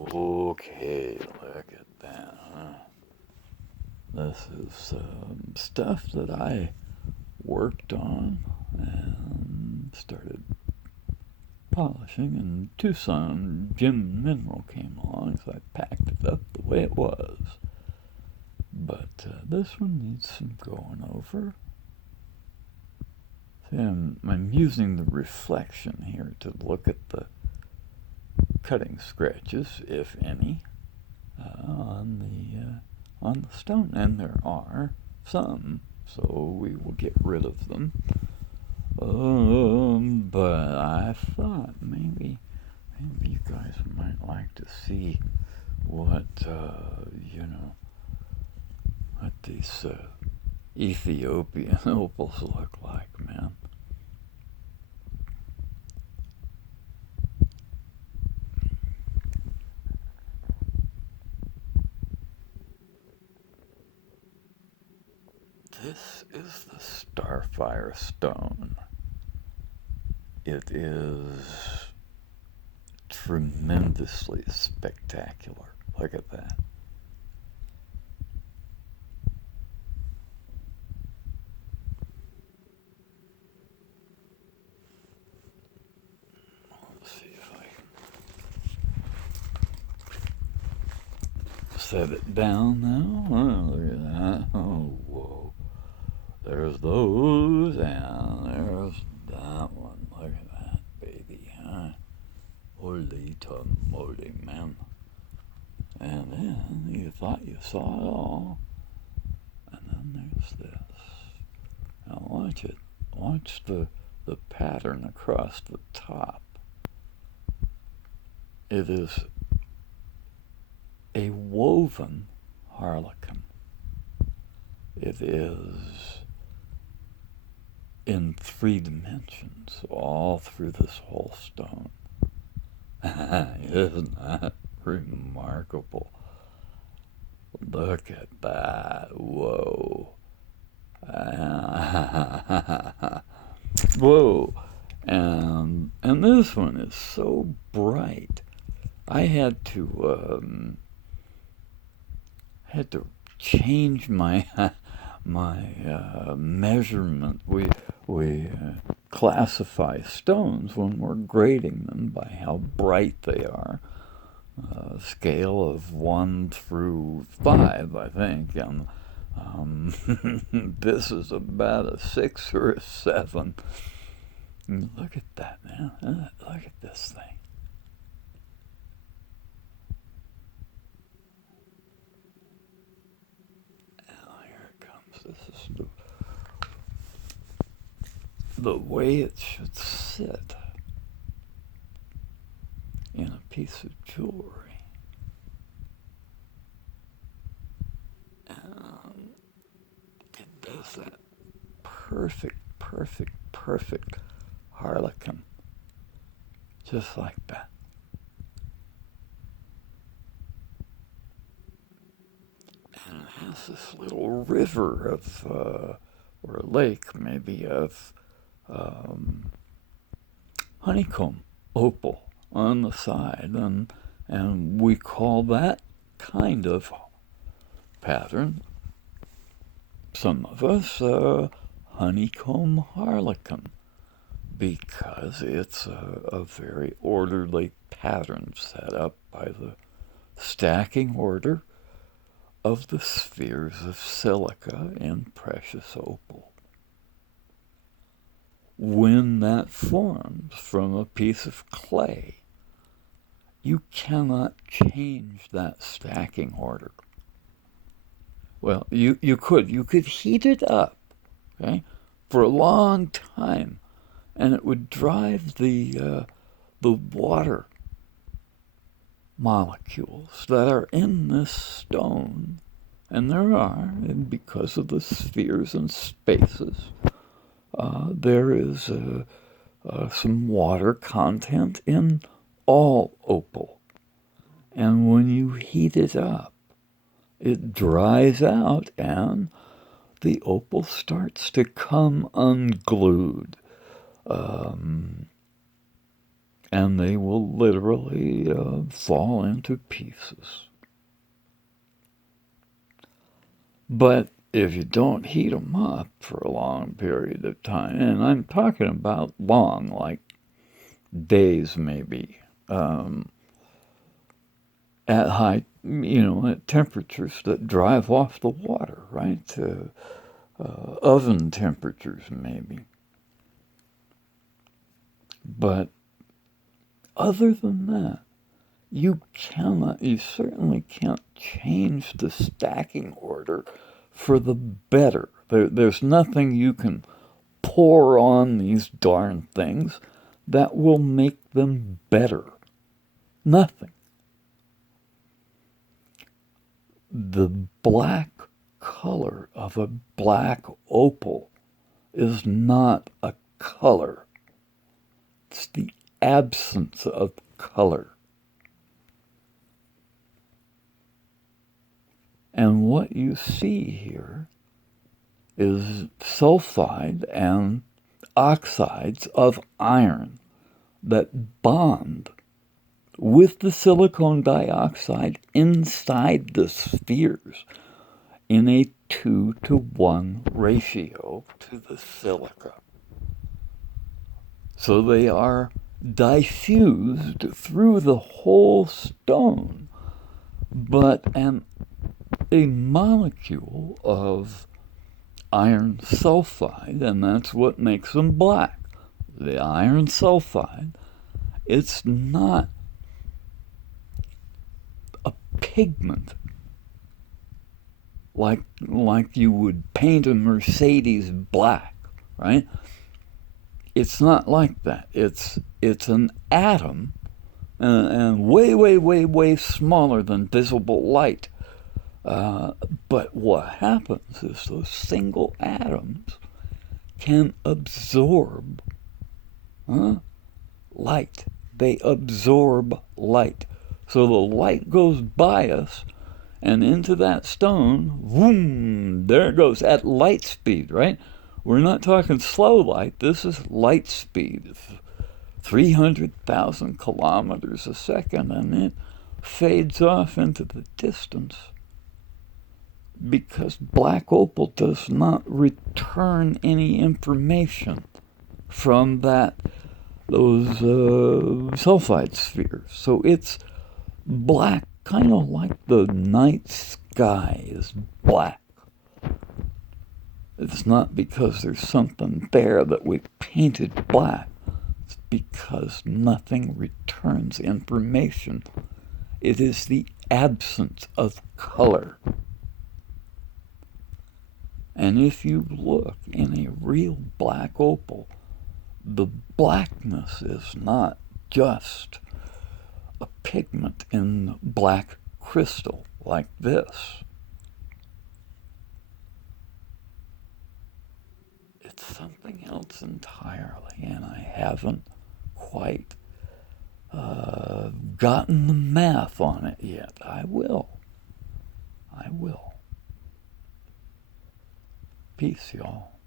Okay, look at that, huh? This is stuff that I worked on and started polishing, and Tucson Gem Mineral came along, so I packed it up the way it was. But this one needs some going over. See, I'm using the reflection here to look at the cutting scratches, if any, on the stone, and there are some, so we will get rid of them. But I thought maybe you guys might like to see what what these Ethiopian opals look like, man. This is the Starfire stone. It is tremendously spectacular. Look at that. Let's see if I can set it down now. Oh, look at that. Oh, whoa. There's those, and there's that one. Look at that, baby, huh? Holy moly, man. And then you thought you saw it all. And then there's this. Now watch it. Watch the pattern across the top. It is a woven harlequin. It is in 3 dimensions all through this whole stone. Isn't that remarkable? Look at that. Whoa. Whoa. And this one is so bright. I had to change my measurement. We classify stones when we're grading them by how bright they are. Scale of 1 through 5, I think. And this is about a 6 or a 7. Look at that, man. Look at this thing. Oh, here it comes. This is the way it should sit in a piece of jewelry. It does that perfect harlequin. Just like that. And it has this little river of, or a lake maybe, of honeycomb opal on the side, and we call that kind of pattern, some of us, honeycomb harlequin, because it's a very orderly pattern set up by the stacking order of the spheres of silica in precious opal. When that forms from a piece of clay, you cannot change that stacking order. Well, you could heat it up, okay, for a long time, and it would drive the water molecules that are in this stone, and there are, and because of the spheres and spaces, there is some water content in all opal. And when you heat it up, it dries out and the opal starts to come unglued. and they will literally fall into pieces. But if you don't heat them up for a long period of time, and I'm talking about long, like days maybe, at high, at temperatures that drive off the water, right? To oven temperatures maybe. But other than that, you certainly can't change the stacking order for the better. There's nothing you can pour on these darn things that will make them better. Nothing. The black color of a black opal is not a color. It's the absence of color. And what you see here is sulfide and oxides of iron that bond with the silicon dioxide inside the spheres in a 2-to-1 ratio to the silica. So they are diffused through the whole stone, but a molecule of iron sulfide, and that's what makes them black. The iron sulfide, it's not a pigment like you would paint a Mercedes black, right? It's not like that. It's an atom, and way, way, way, way smaller than visible light. But what happens is those single atoms can absorb light. They absorb light. So the light goes by us and into that stone, boom, there it goes at light speed, right? We're not talking slow light. This is light speed, 300,000 kilometers a second, and it fades off into the distance because black opal does not return any information from those sulfide spheres. So it's black, kind of like the night sky is black. It's not because there's something there that we painted black. It's because nothing returns information. It is the absence of color. And if you look in a real black opal, the blackness is not just a pigment in black crystal like this. It's something else entirely, and I haven't quite gotten the math on it yet. I will. Peace, y'all.